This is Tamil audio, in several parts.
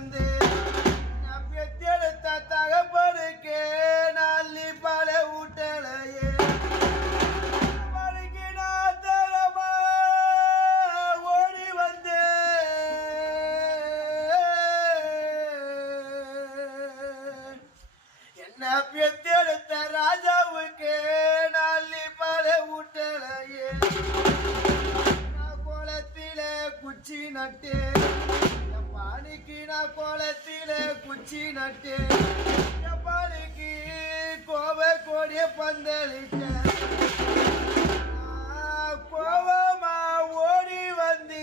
வந்து நான் பெத்தெடுத்த தகப்பனுக்கே நான் நீ பால ஊட்டலையே மணிக்கு நான் தரமா ஓடி வந்தேன் என்ன பெத்தெடுத்த ராஜாவுக்கே நான் நீ பால ஊட்டலையே குச்சி நட்டு பாணிக்கு நான் கோலத்தில குச்சி நட்டு பாணிக்கு கோவை கோடிய பந்தளிச்ச கோவமா ஓடி வந்து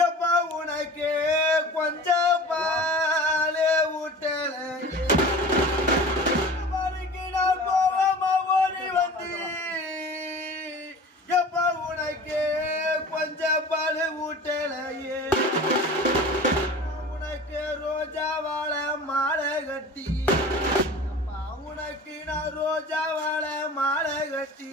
எப்பா உனக்கு கொஞ்சம் பாலே ஊட்டலையே ஊட்டலையே உனக்கு ரோஜா வாழ மாலை கட்டி அப்பா உனக்கு நான் ரோஜா வாழ மாலை கட்டி